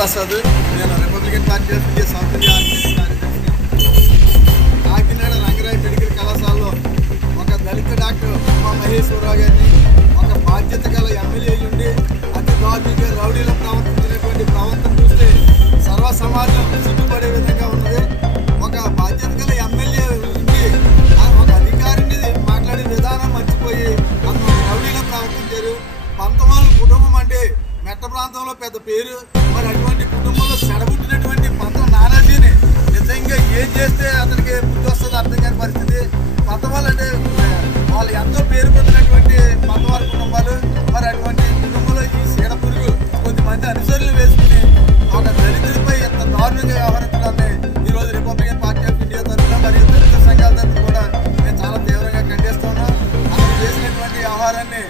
ప్రసాద్. నేను Republican party of India south India Kakinada Rangaraya medical కళాశాలలో ఒక దళిత డాక్టర్ ఉమా మహేశ్వరరావు గారిని ఒక బాధ్యత గల ఎమ్మెల్యే ఉండి అతి దారుణంగా రౌడీలో ప్రవర్తించినటువంటి ప్రవర్తన చూస్తే సర్వ సమాజం సిగ్గుపడే విధంగా ఉన్నది. ఒక బాధ్యత గల ఎమ్మెల్యే ఉండి ఒక అధికారిని మాట్లాడే విధానం మర్చిపోయి అతను రౌడీలో ప్రవర్తించారు. పంతమాల కుటుంబం అంటే మెట్ట ప్రాంతంలో పెద్ద పేరు. మరి అటువంటి కుటుంబంలో చెడబుట్టినటువంటి పంతం నానాజీని నిజంగా ఏం చేస్తే అతనికి బుద్ధి వస్తుంది అర్థం కాని పరిస్థితి. పంతమాలు అంటే వాళ్ళు ఎంతో పేరు పొందినటువంటి పంతవారి కుటుంబాలు. మరి అటువంటి కుటుంబంలో ఈ సీడ పురుగు కొద్దిమంది అనుసరులు వేసుకుని ఒక దళితులపై ఎంత దారుణంగా వ్యవహరించడాన్ని ఈరోజు రిపబ్లికన్ పార్టీ ఆఫ్ ఇండియా తరఫున మరియు దళిత సంఘాల తరఫున కూడా మేము చాలా తీవ్రంగా ఖండిస్తున్నాం. అతను చేసినటువంటి వ్యవహారాన్ని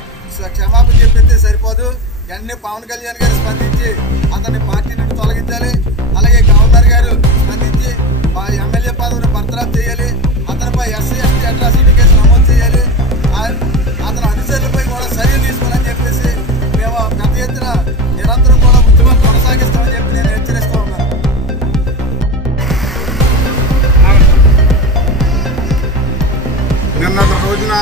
క్షమాపణ చెప్పితే సరిపోదు. వెంటనే పవన్ కళ్యాణ్ గారు స్పందించి అతన్ని పార్టీ నుండి తొలగించాలి. అలాగే గవర్నర్ గారు స్పందించి ఎమ్మెల్యే పదవిని బర్తరఫ్ చేయాలి. అతనిపై ఎస్సీ ఎస్టీ అట్రాసిటీ కేసు నమోదు చేయాలి. అతని అనుచరులపై కూడా చర్యలు తీసుకోవాలని చెప్పేసి మేము పెద్ద ఎత్తున నిరంతరం కూడా ఉద్యమం కొనసాగిస్తామని చెప్పి నేను హెచ్చరిస్తూ ఉన్నాను. నిన్నటి రోజున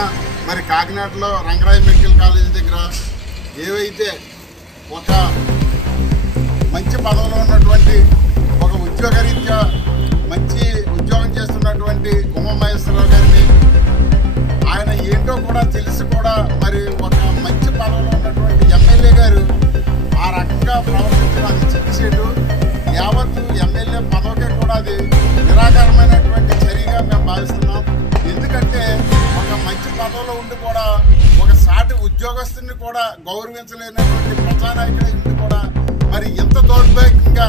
మరి కాకినాడలో రంగరాయ మెడికల్ కాలేజీ దగ్గర ఏవైతే ఒక మంచి పదవిలో ఉన్నటువంటి ఒక ఉద్యోగరీత్యా మంచి ఉద్యోగం చేస్తున్నటువంటి ఉమా మహేశ్వరరావు గారిని ఆయన ఏంటో కూడా తెలిసి కూడా మరి ఒక మంచి పదవిలో ఉన్నటువంటి ఎమ్మెల్యే గారు ఆ రకంగా ప్రవర్తించడం అది చిక్కిసేటు యావత్తు ఎమ్మెల్యే పదవికే కూడా అది నిరాకరమైనటువంటి చర్యగా మేము భావిస్తున్నాం. ఎందుకంటే ఒక మంచి పదవిలో ఉండి కూడా ఒక సాటి ఉద్యోగస్తుని కూడా గౌరవించలేనటువంటి ప్రజానాయకుడి ఉండి కూడా మరి ఎంత దౌర్భాగ్యంగా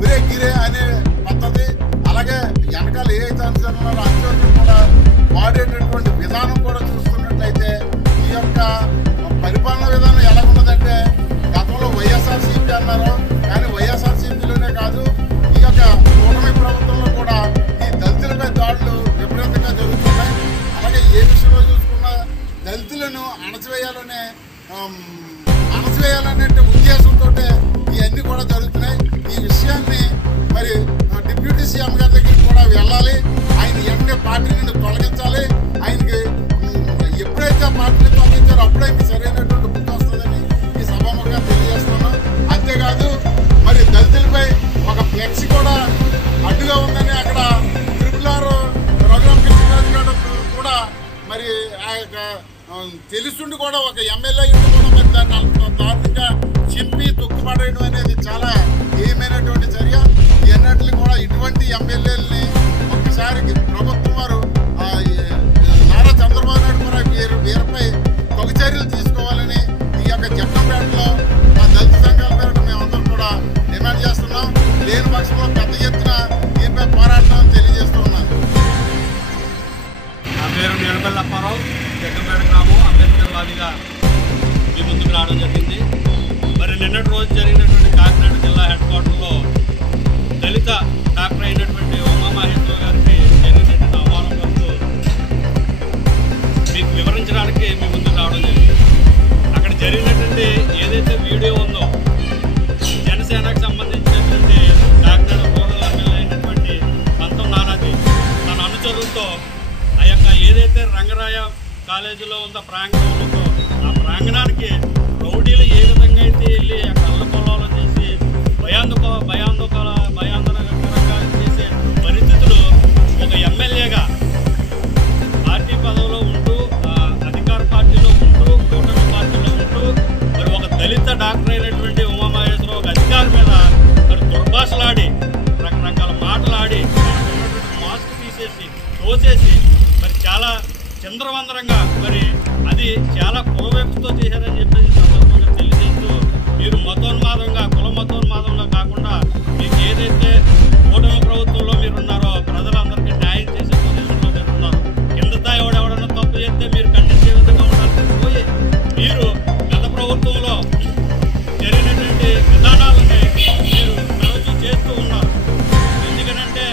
ఊరే గిరే అనే పద్ధతి, అలాగే వెనకాల ఏ అయితే అనుసరణలో అంచోట్లు కూడా వాడేటటువంటి విధానం కూడా చూస్తున్నట్లయితే ఈ యొక్క పరిపాలన విధానం ఎలా ఉన్నదంటే గతంలో వైఎస్ఆర్సీపీ అన్నారు, కానీ వైఎస్ఆర్సీపీలోనే కాదు ఈ యొక్క కూటమి ప్రభుత్వంలో కూడా ఈ దళితులపై దాడులు విపరీతంగా జరుగుతున్నాయి. అలాగే ఏ విషయంలో చూసుకున్నా దళితులను అణచివేయాలనే ఉద్దేశంతో ఇవన్నీ కూడా జరుగుతున్నాయి. ఈ విషయాన్ని మరి డిప్యూటీ సీఎం గారి దగ్గరికి కూడా వెళ్ళాలి. ఆయన వెంటనే పార్టీ నుండి తొలగించాలి. ఆయనకి ఎప్పుడైతే పార్టీని తొలగించారో అప్పుడైతే సరైనటువంటి బుద్ధి వస్తుందని ఈ సభాముఖంగా తెలియజేస్తున్నాం. అంతేకాదు మరి దళితులపై ఒక ఫ్లెక్సీ కూడా అడ్డుగా ఉందని అక్కడ RRR రఘురామకృష్ణరాజు గారు కూడా మరి ఆ యొక్క తెలుసుండి కూడా ఒక ఎమ్మెల్యే కూడా మరి దాన్ని దారుణంగా చింపి తొక్కుపడేయడం అనేది చాలా ఏమైనటువంటి చర్య. ఎన్నట్లు కూడా ఇటువంటి ఎమ్మెల్యేలని ఒక్కసారి ప్రభుత్వం వారు నారా చంద్రబాబు నాయుడు కూడా వీరిపై తగు చర్యలు తీసుకోవాలని ఈ యొక్క జగ్గంపేటలో మా దళిత సంఘాల పేరు మేమందరం కూడా డిమాండ్ చేస్తున్నాం. లేని పక్షంలో పెద్ద ఎత్తున దీనిపై పోరాడతామని తెలియజేస్తూ ఉన్నాను. నా పేరు నిలబెల్ల అప్పారావు, జగ్గంపేట గ్రామం, అంబేద్కర్ వాదిగా మీ ముందుకు రావడం జరిగింది. మరి నిన్నటి రోజు జరిగినటువంటి కాకినాడ జిల్లా హెడ్ క్వార్టర్లో దళిత డాక్టర్ అయినటువంటి ఉమా మహేశ్వరరావు గారికి జరిగినటువంటి అవమానం వరకు మీకు వివరించడానికి మీ ముందుకు రావడం జరిగింది. అక్కడ జరిగినటువంటి ఏదైతే వీడియో ఉందో జనసేనకు సంబంధించినటువంటి కాకినాడ రూరల్ ఎమ్మెల్యే అయినటువంటి పంతం నానాజీ తన అనుచరులతో ఆ యొక్క ఏదైతే రంగరాయ కాలేజీలో ఉన్న ప్రాంగణం ఉందో ఆ ప్రాంగణానికి రౌడీలు ఏ విధంగా అయితే వెళ్ళి కళ్ళ పొలాలు చేసి భయాందోళనకరంగా చేసే పరిస్థితులు ఒక ఎమ్మెల్యేగా పార్టీ పదవిలో ఉంటూ అధికార పార్టీలో ఉంటూ కూటమి పార్టీలో ఉంటూ మరి ఒక దళిత డాక్టర్ అయినటువంటి ఉమా మహేశ్వరరావు ఒక అధికారి మీద మరి దుర్భాషలాడి రకరకాల మాటలాడి మాస్క్ తీసేసి తోసేసి మరి చాలా చంద్రవందరంగా మరి అది చాలా కులవేపుతో చేశారని చెప్పేసి సందర్భంగా తెలియజేస్తూ మీరు మతోన్మాదంగా కుల మతోన్మాదంగా కాకుండా మీకు ఏదైతే కూటమి ప్రభుత్వంలో మీరు ఉన్నారో ప్రజలందరికీ న్యాయం చేసే పొజిషన్లో మీరు ఉన్నారు. కింద స్థాయి ఎవడెవడన్నా తప్పు చేస్తే మీరు ఖండించే విధంగా ఉండాల్సి పోయి మీరు గత ప్రభుత్వంలో జరిగినటువంటి విధానాలని మీరు తరచూ చేస్తూ ఉన్నారు. ఎందుకనంటే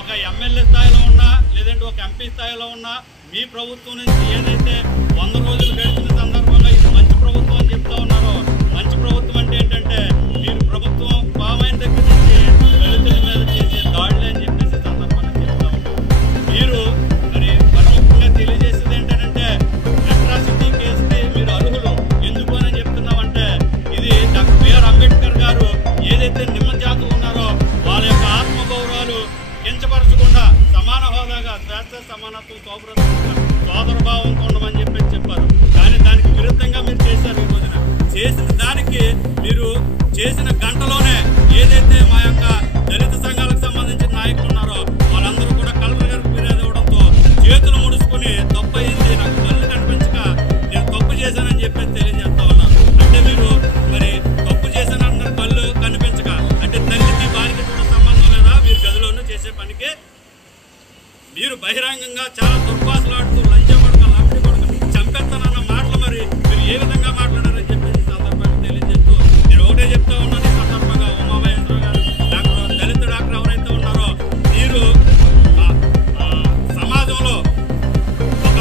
ఒక ఎమ్మెల్యే స్థాయిలో ఉన్నా లేదంటే ఒక ఎంపీ స్థాయిలో ఉన్నా మీ ప్రభుత్వం నుంచి ఏదైతే 100 రోజులు గడిచిన సందర్భంగా ఇది మంచి ప్రభుత్వం అని చెప్తా ఉన్నారో, మంచి ప్రభుత్వం అంటే ఏంటంటే మీరు ప్రభుత్వం పామైన ఏదైతే మా యొక్క దళిత సంఘాలకు సంబంధించిన నాయకులు ఉన్నారో వాళ్ళందరూ కూడా కలెక్టర్ గారికి ఫిర్యాదు ఇవ్వడంతో చేతులు ముడుచుకుని తప్పు అయింది, నాకు కళ్ళు కనిపించక నేను తప్పు చేశానని చెప్పేసి తెలియజేస్తా ఉన్నారు. అంటే మీరు మరి తప్పు చేశానంటున్నారు, కళ్ళు కనిపించక, అంటే తల్లికి భార్యకి కూడా సంబంధం లేదా? మీరు గదిలోనూ చేసే పనికి మీరు బహిరంగంగా చాలా దుర్భాషలాడుతూ లంచం కొడక లంపి కొడక చంపేస్తానన్న మాటలు మరి మీరు ఏ విధంగా మాట్లాడారని చెప్పేసి సందర్భంగా తెలియజేస్తూ నేను ఒకటే చెప్తా ఉన్నాను. ఈ సందర్భంగా ఉమామహేశ్వర గారు డాక్టర్, దళిత డాక్టర్ ఎవరైతే ఉన్నారో మీరు సమాజంలో ఒక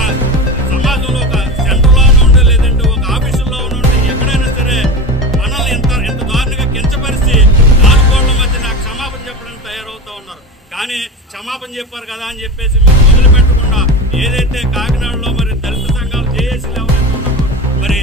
సెంటర్లో ఉండి లేదంటే ఒక ఆఫీసుల్లో ఉండి ఎక్కడైనా సరే మనల్ని ఎంత దారుణంగా కించపరిచి 4 గోళ్ల మధ్య నాకు క్షమాపణ చెప్పడానికి తయారవుతూ ఉన్నారు. కానీ క్షమాపణ చెప్పారు కదా అని చెప్పేసి మీరు వదిలిపెట్టకుండా ఏదైతే కాకినాడలో మరి దళిత సంఘాలు జేఏసీలు ఎవరైతే ఉన్నారో మరి